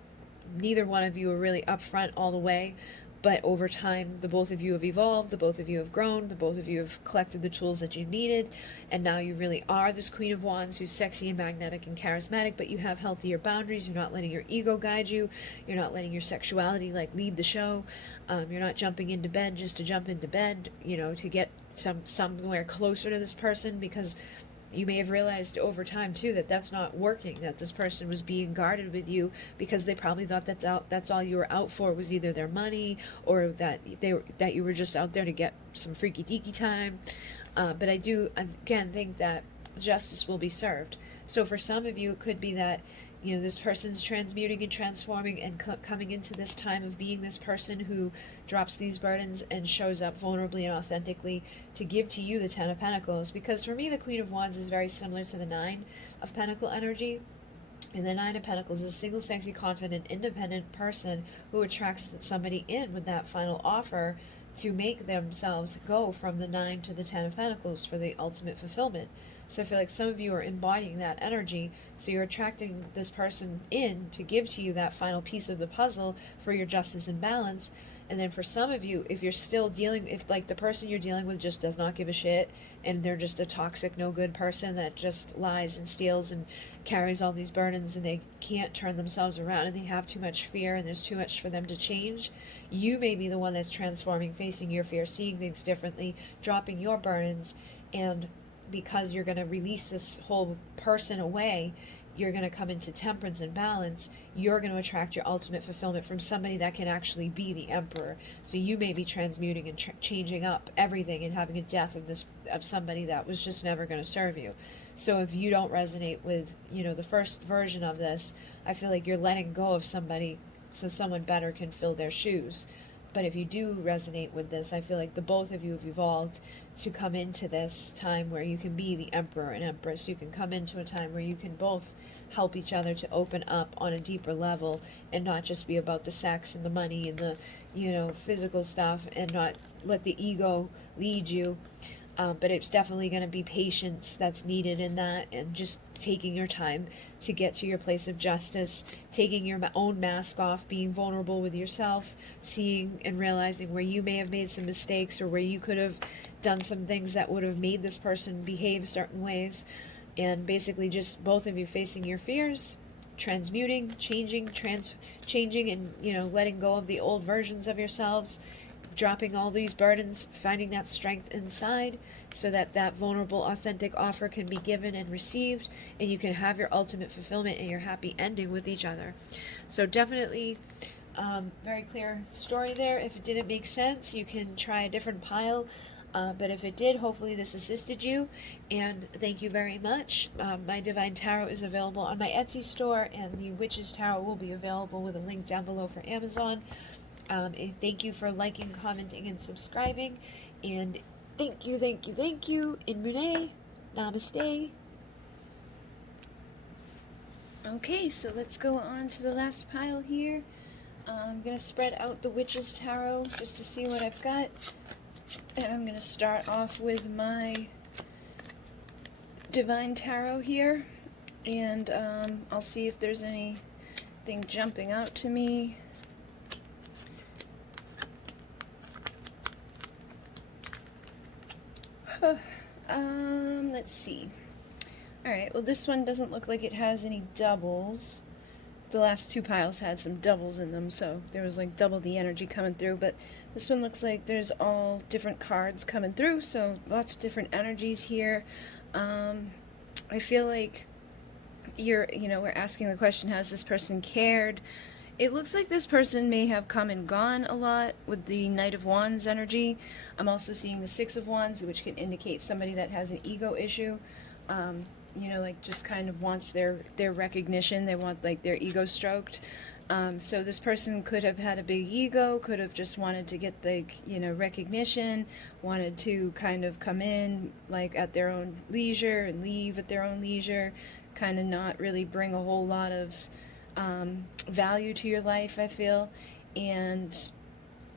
neither one of you are really upfront all the way, but over time the both of you have evolved, the both of you have grown, the both of you have collected the tools that you needed, and now you really are this Queen of Wands who's sexy and magnetic and charismatic, but you have healthier boundaries. You're not letting your ego guide you, you're not letting your sexuality lead the show, you're not jumping into bed just to jump into bed, to get somewhere closer to this person, because you may have realized over time too that that's not working, that this person was being guarded with you because they probably thought that's all you were out for, was either their money, or that you were just out there to get some freaky deaky time. But I do again think that justice will be served. So for some of you, it could be that this person's transmuting and transforming and coming into this time of being this person who drops these burdens and shows up vulnerably and authentically to give to you the Ten of Pentacles. Because for me, the Queen of Wands is very similar to the Nine of Pentacle energy. And the Nine of Pentacles is a single, sexy, confident, independent person who attracts somebody in with that final offer to make themselves go from the Nine to the Ten of Pentacles for the ultimate fulfillment. So I feel like some of you are embodying that energy, so you're attracting this person in to give to you that final piece of the puzzle for your justice and balance. And then for some of you, if you're still if the person you're dealing with just does not give a shit, and they're just a toxic, no good person that just lies and steals and carries all these burdens, and they can't turn themselves around, and they have too much fear, and there's too much for them to change, you may be the one that's transforming, facing your fear, seeing things differently, dropping your burdens, and because you're going to release this whole person away, you're going to come into temperance and balance. You're going to attract your ultimate fulfillment from somebody that can actually be the emperor. So you may be transmuting and changing up everything and having a death of somebody that was just never going to serve you. So if you don't resonate with the first version of this, I feel like you're letting go of somebody so someone better can fill their shoes. But if you do resonate with this, I feel like the both of you have evolved to come into this time where you can be the emperor and empress. You can come into a time where you can both help each other to open up on a deeper level, and not just be about the sex and the money and the physical stuff, and not let the ego lead you. But it's definitely going to be patience that's needed in that, and just taking your time to get to your place of justice, taking your own mask off, being vulnerable with yourself, seeing and realizing where you may have made some mistakes, or where you could have done some things that would have made this person behave certain ways, and basically just both of you facing your fears, transmuting, changing, and letting go of the old versions of yourselves, dropping all these burdens, finding that strength inside, so that that vulnerable, authentic offer can be given and received, and you can have your ultimate fulfillment and your happy ending with each other. So definitely very clear story there. If it didn't make sense, you can try a different pile. But if it did, hopefully this assisted you, and thank you very much. My Divine Tarot is available on my Etsy store, and the Witch's Tarot will be available with a link down below for Amazon. And thank you for liking, commenting, and subscribing, and thank you, thank you, thank you, in MUNAY. Namaste. Okay, so let's go on to the last pile here. I'm going to spread out the Witch's Tarot just to see what I've got. And I'm going to start off with my Divine Tarot here. And I'll see if there's anything jumping out to me. Let's see. Alright, well this one doesn't look like it has any doubles. The last two piles had some doubles in them, so there was like double the energy coming through, but this one looks like there's all different cards coming through, so lots of different energies here. I feel like we're asking the question, has this person cared? It looks like this person may have come and gone a lot with the Knight of Wands energy. I'm also seeing the Six of Wands, which can indicate somebody that has an ego issue. Like just kind of wants their recognition. They want like their ego stroked. So this person could have had a big ego, could have just wanted to get recognition, wanted to kind of come in like at their own leisure and leave at their own leisure, kind of not really bring a whole lot of value to your life, I feel. And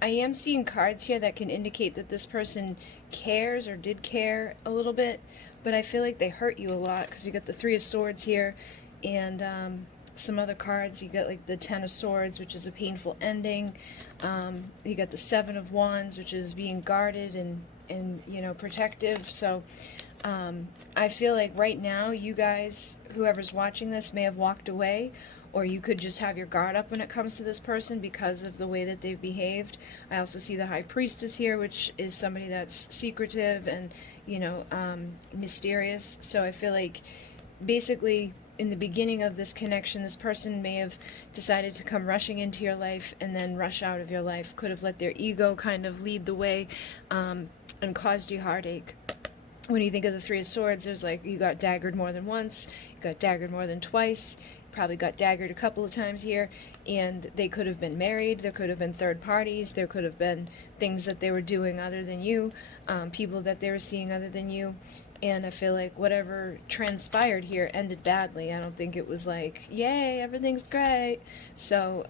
I am seeing cards here that can indicate that this person cares or did care a little bit, but I feel like they hurt you a lot, because you got the Three of Swords here, and some other cards. You got like the Ten of Swords, which is a painful ending. You got the Seven of Wands, which is being guarded and protective. So I feel like right now, you guys, whoever's watching this, may have walked away, or you could just have your guard up when it comes to this person because of the way that they've behaved. I also see the High Priestess here, which is somebody that's secretive and mysterious. So I feel like basically in the beginning of this connection, this person may have decided to come rushing into your life and then rush out of your life. Could have let their ego kind of lead the way and caused you heartache. When you think of the Three of Swords, there's like you got daggered more than once, you got daggered more than twice, probably got daggered a couple of times here, and they could have been married, there could have been third parties, there could have been things that they were doing other than you, people that they were seeing other than you, and I feel like whatever transpired here ended badly. I don't think it was like, yay, everything's great. So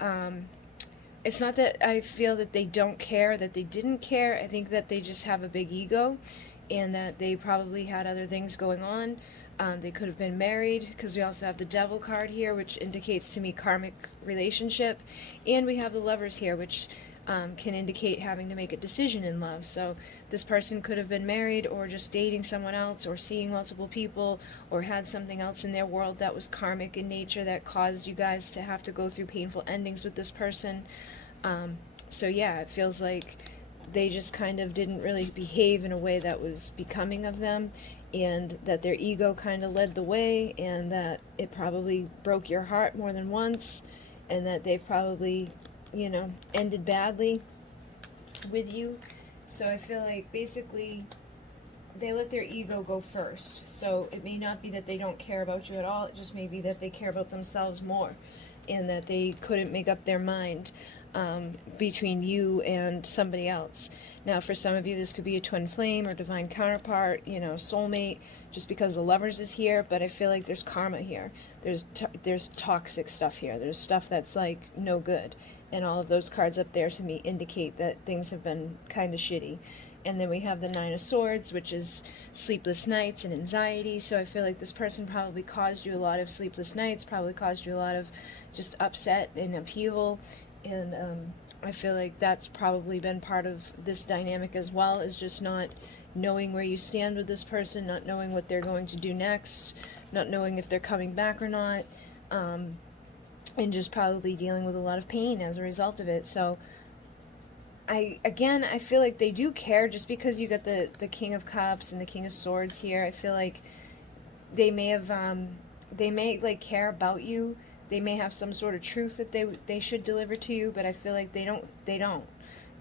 it's not that I feel that they don't care, that they didn't care. I think that they just have a big ego, and that they probably had other things going on. They could have been married, because we also have the Devil card here, which indicates to me karmic relationship, and we have the Lovers here, which can indicate having to make a decision in love. So this person could have been married, or just dating someone else, or seeing multiple people, or had something else in their world that was karmic in nature that caused you guys to have to go through painful endings with this person. So yeah, it feels like they just kind of didn't really behave in a way that was becoming of them, and that their ego kind of led the way, and that it probably broke your heart more than once, and that they probably, ended badly with you. So I feel like basically they let their ego go first. So it may not be that they don't care about you at all, it just may be that they care about themselves more, and that they couldn't make up their mind between you and somebody else. Now, for some of you, this could be a twin flame or divine counterpart, soulmate, just because the Lovers is here, but I feel like there's karma here. There's toxic stuff here. There's stuff that's, like, no good. And all of those cards up there, to me, indicate that things have been kind of shitty. And then we have the Nine of Swords, which is sleepless nights and anxiety. So I feel like this person probably caused you a lot of sleepless nights, probably caused you a lot of just upset and upheaval. And I feel like that's probably been part of this dynamic as well, is just not knowing where you stand with this person, not knowing what they're going to do next, not knowing if they're coming back or not, and just probably dealing with a lot of pain as a result of it. So I feel like they do care, just because you got the King of Cups and the King of Swords here. I feel like they may like care about you. They may have some sort of truth that they should deliver to you, but I feel like they don't.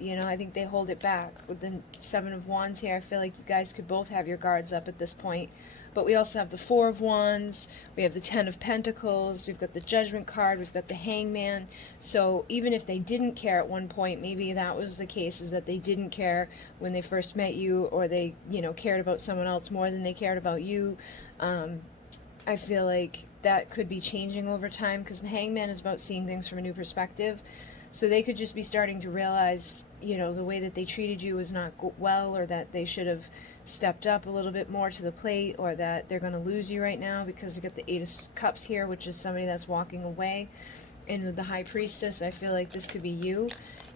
You know, I think they hold it back. With the Seven of Wands here, I feel like you guys could both have your guards up at this point. But we also have the Four of Wands, we have the Ten of Pentacles, we've got the Judgment card, we've got the Hangman. So even if they didn't care at one point, maybe that was the case, is that they didn't care when they first met you, or they, you know, cared about someone else more than they cared about you. I feel like that could be changing over time, because the Hangman is about seeing things from a new perspective. So they could just be starting to realize, you know, the way that they treated you was not well, or that they should have stepped up a little bit more to the plate, or that they're going to lose you right now, because you got the Eight of Cups here, which is somebody that's walking away. And with the High Priestess, I feel like this could be you,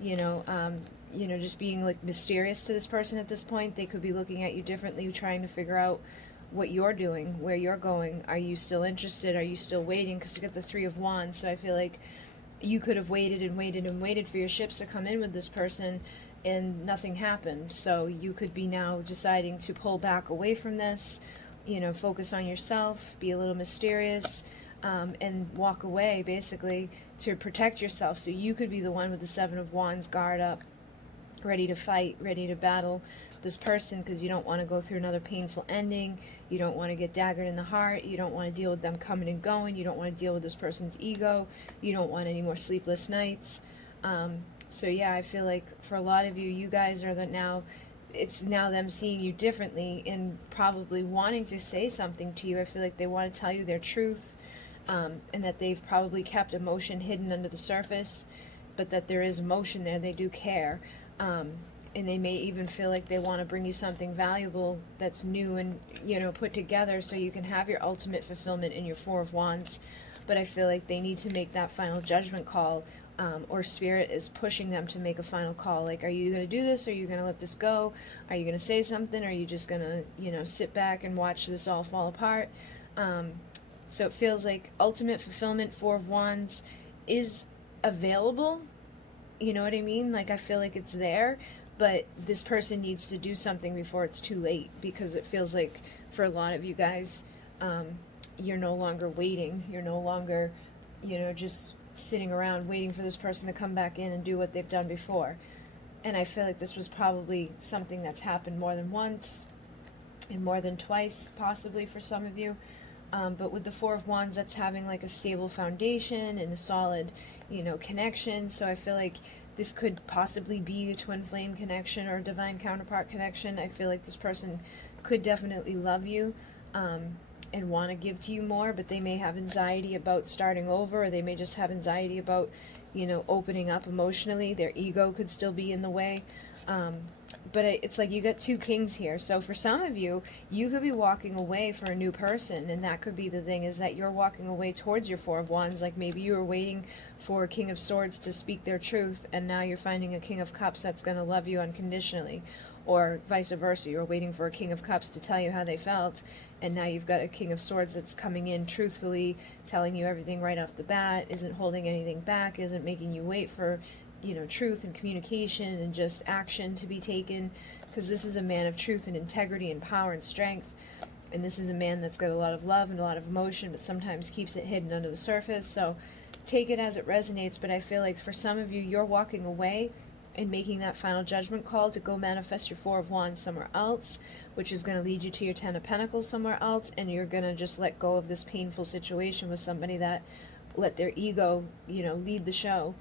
you know, just being like mysterious to this person at this point. They could be looking at you differently, trying to figure out what you're doing, where you're going. Are you still interested? Are you still waiting? Because you got the Three of Wands. So I feel like you could have waited and waited and waited for your ships to come in with this person, and nothing happened. So you could be now deciding to pull back away from this, you know, focus on yourself, be a little mysterious, and walk away, basically, to protect yourself. So you could be the one with the Seven of Wands, guard up, ready to fight, ready to battle this person, because you don't want to go through another painful ending. You don't want to get daggered in the heart. You don't want to deal with them coming and going. You don't want to deal with this person's ego. You don't want any more sleepless nights. So yeah, I feel like for a lot of you, you guys are it's now them seeing you differently and probably wanting to say something to you. I feel like they want to tell you their truth, and that they've probably kept emotion hidden under the surface, but that there is emotion there. They do care. And they may even feel like they want to bring you something valuable that's new and, you know, put together, so you can have your ultimate fulfillment in your Four of Wands. But I feel like they need to make that final judgment call, or Spirit is pushing them to make a final call. Like, are you going to do this? Are you going to let this go? Are you going to say something? Or are you just going to, you know, sit back and watch this all fall apart? So it feels like ultimate fulfillment, Four of Wands, is available. You know what I mean? Like, I feel like it's there. But this person needs to do something before it's too late, because it feels like for a lot of you guys, you're no longer waiting. You're no longer, you know, just sitting around waiting for this person to come back in and do what they've done before. And I feel like this was probably something that's happened more than once and more than twice, possibly for some of you. But with the Four of Wands, that's having like a stable foundation and a solid, you know, connection. So I feel like this could possibly be a twin flame connection or a divine counterpart connection. I feel like this person could definitely love you, and want to give to you more, but they may have anxiety about starting over, or they may just have anxiety about, you know, opening up emotionally. Their ego could still be in the way. But it's like you got two kings here. So for some of you, you could be walking away for a new person, and that could be the thing, is that you're walking away towards your Four of Wands. Like maybe you were waiting for a King of Swords to speak their truth, and now you're finding a King of Cups that's going to love you unconditionally. Or vice versa, you're waiting for a King of Cups to tell you how they felt, and now you've got a King of Swords that's coming in truthfully, telling you everything right off the bat, isn't holding anything back, isn't making you wait for, you know, truth and communication and just action to be taken, because this is a man of truth and integrity and power and strength. And this is a man that's got a lot of love and a lot of emotion, but sometimes keeps it hidden under the surface. So take it as it resonates. But I feel like for some of you, you're walking away and making that final judgment call to go manifest your Four of Wands somewhere else, which is going to lead you to your Ten of Pentacles somewhere else. And you're going to just let go of this painful situation with somebody that let their ego, you know, lead the show.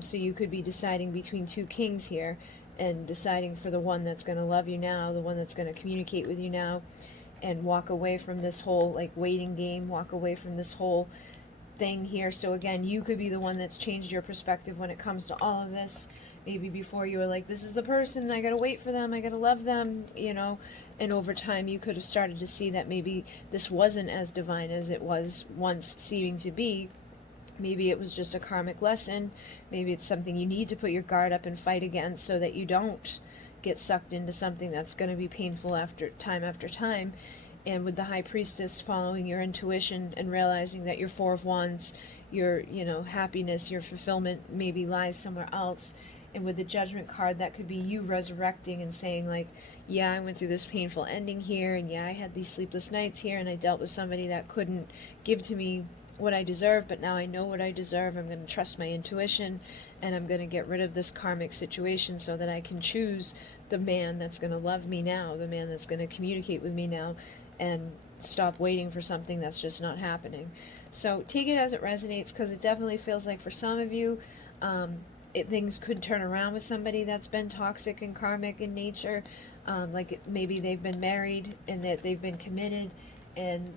So you could be deciding between two kings here, and deciding for the one that's going to love you now, the one that's going to communicate with you now, and walk away from this whole like waiting game, walk away from this whole thing here. So again, you could be the one that's changed your perspective when it comes to all of this. Maybe before you were like, this is the person, I gotta wait for them, I gotta love them, you know, and over time you could have started to see that maybe this wasn't as divine as it was once seeming to be. Maybe it was just a karmic lesson. Maybe it's something you need to put your guard up and fight against, so that you don't get sucked into something that's going to be painful after time. And with the High Priestess, following your intuition and realizing that your Four of Wands, your, you know, happiness, your fulfillment maybe lies somewhere else. And with the Judgment card, that could be you resurrecting and saying like, yeah, I went through this painful ending here, and yeah, I had these sleepless nights here, and I dealt with somebody that couldn't give to me what I deserve, but now I know what I deserve. I'm going to trust my intuition, and I'm going to get rid of this karmic situation so that I can choose the man that's going to love me now, the man that's going to communicate with me now, and stop waiting for something that's just not happening. So take it as it resonates, because it definitely feels like for some of you, things could turn around with somebody that's been toxic and karmic in nature. Like maybe they've been married and that they've been committed, and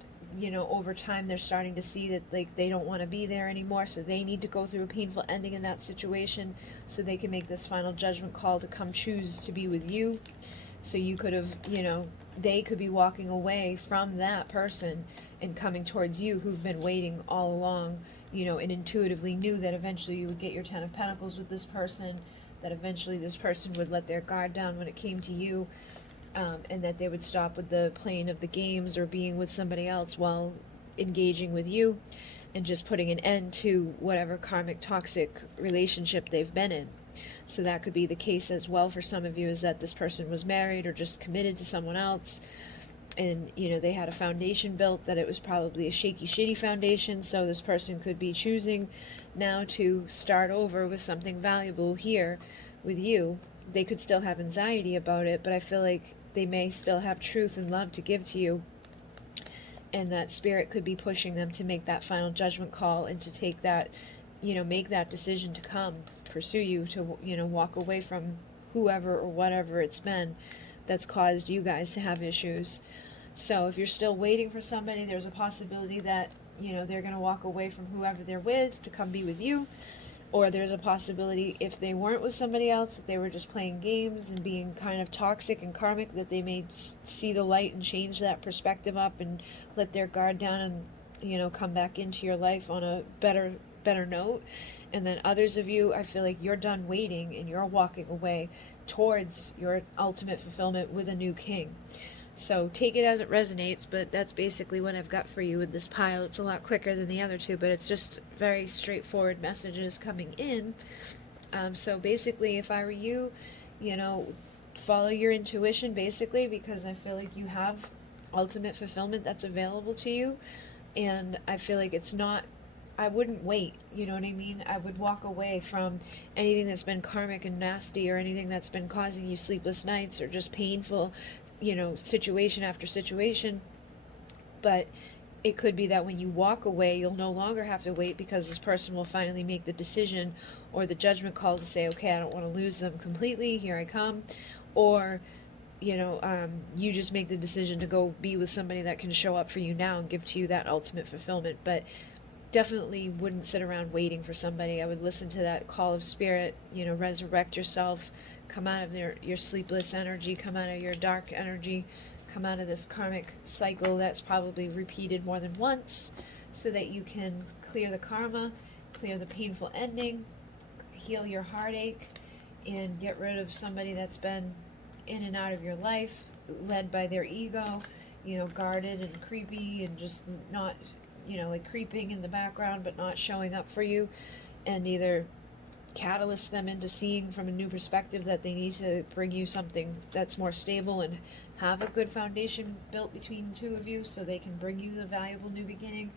over time they're starting to see that like they don't want to be there anymore, so they need to go through a painful ending in that situation so they can make this final judgment call to come choose to be with you. So you could have, they could be walking away from that person and coming towards you, who've been waiting all along, and intuitively knew that eventually you would get your 10 of Pentacles with this person, that eventually this person would let their guard down when it came to you, and that they would stop with the playing of the games or being with somebody else while engaging with you, and just putting an end to whatever karmic toxic relationship they've been in. So that could be the case as well for some of you, is that this person was married or just committed to someone else, and they had a foundation built that it was probably a shaky, shitty foundation. So this person could be choosing now to start over with something valuable here with you. They could still have anxiety about it, but I feel like they may still have truth and love to give to you, and that spirit could be pushing them to make that final judgment call and to take that, make that decision to come pursue you, to walk away from whoever or whatever it's been that's caused you guys to have issues. So if you're still waiting for somebody, there's a possibility that they're going to walk away from whoever they're with to come be with you. Or there's a possibility, if they weren't with somebody else, if they were just playing games and being kind of toxic and karmic, that they may see the light and change that perspective up and let their guard down and come back into your life on a better note. And then others of you, I feel like you're done waiting and you're walking away towards your ultimate fulfillment with a new king. So take it as it resonates, but that's basically what I've got for you with this pile. It's a lot quicker than the other two, but it's just very straightforward messages coming in. So basically, if I were you, follow your intuition, basically, because I feel like you have ultimate fulfillment that's available to you. And I feel like I wouldn't wait, you know what I mean? I would walk away from anything that's been karmic and nasty, or anything that's been causing you sleepless nights or just painful, situation after situation. But it could be that when you walk away, you'll no longer have to wait, because this person will finally make the decision or the judgment call to say, okay, I don't want to lose them completely, here I come. Or you just make the decision to go be with somebody that can show up for you now and give to you that ultimate fulfillment. But definitely wouldn't sit around waiting for somebody. I would listen to that call of spirit, resurrect yourself, come out of your sleepless energy, come out of your dark energy, come out of this karmic cycle that's probably repeated more than once, so that you can clear the karma, clear the painful ending, heal your heartache, and get rid of somebody that's been in and out of your life, led by their ego, guarded and creepy, and just not, like creeping in the background but not showing up for you, and either catalyst them into seeing from a new perspective that they need to bring you something that's more stable and have a good foundation built between the two of you, so they can bring you the valuable new beginning,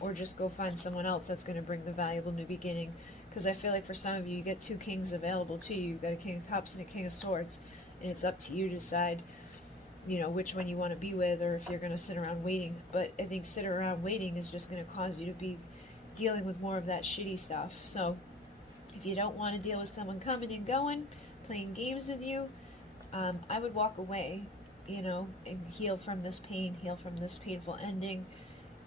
or just go find someone else that's going to bring the valuable new beginning. Because I feel like for some of you, you get two kings available to you. You've got a King of Cups and a King of Swords, and it's up to you to decide which one you want to be with, or if you're going to sit around waiting. But I think sit around waiting is just going to cause you to be dealing with more of that shitty stuff. So if you don't want to deal with someone coming and going, playing games with you, I would walk away, and heal from this pain, heal from this painful ending.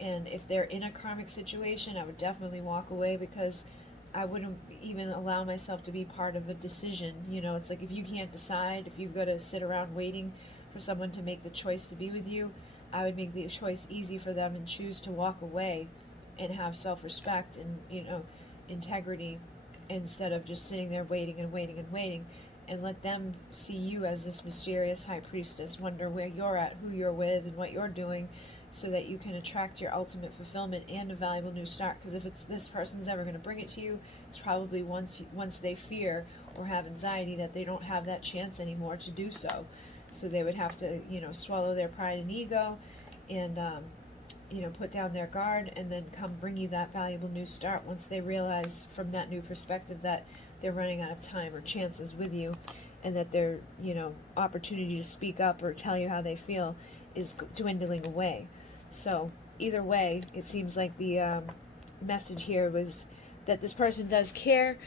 And if they're in a karmic situation, I would definitely walk away, because I wouldn't even allow myself to be part of a decision. It's like, if you can't decide, if you've got to sit around waiting for someone to make the choice to be with you, I would make the choice easy for them and choose to walk away and have self-respect and, integrity, instead of just sitting there waiting and waiting and waiting, and let them see you as this mysterious high priestess, wonder where you're at, who you're with, and what you're doing, so that you can attract your ultimate fulfillment and a valuable new start. Because if it's this person's ever going to bring it to you, it's probably once they fear or have anxiety that they don't have that chance anymore to do so. So they would have to, swallow their pride and ego, and put down their guard and then come bring you that valuable new start once they realize from that new perspective that they're running out of time or chances with you, and that their, opportunity to speak up or tell you how they feel is dwindling away. So either way, it seems like the message here was that this person does care,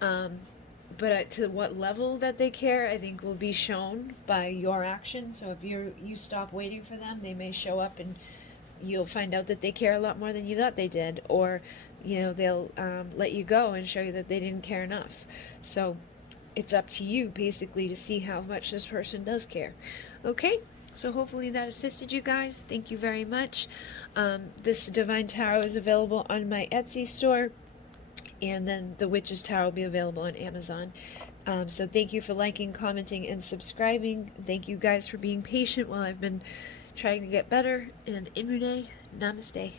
but to what level that they care, I think will be shown by your action. So if you stop waiting for them, they may show up and you'll find out that they care a lot more than you thought they did, or they'll let you go and show you that they didn't care enough. So it's up to you basically to see how much this person does care. Okay, so hopefully that assisted you guys. Thank you very much. This Divine Tarot is available on my Etsy store, and then the Witch's Tarot will be available on Amazon. So thank you for liking, commenting, and subscribing. Thank you guys for being patient while I've been trying to get better. And MUNAY, namaste.